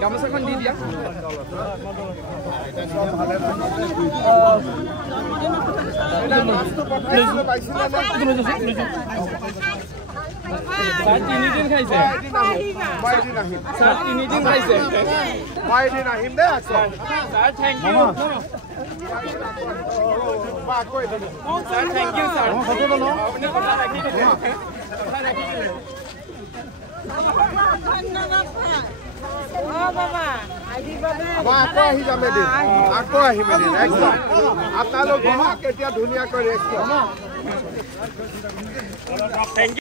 গামোচাখন দি দিয়া তিনিদিন খাইছে তিনিদিন খাইছে আহিম দে sir thank you sir thank you sir আপনি কথা রাখি আকৌ আহিম এদিন একদম আপোনালোক কেতিয়া ধুনীয়াকৈ ৰেষ্ট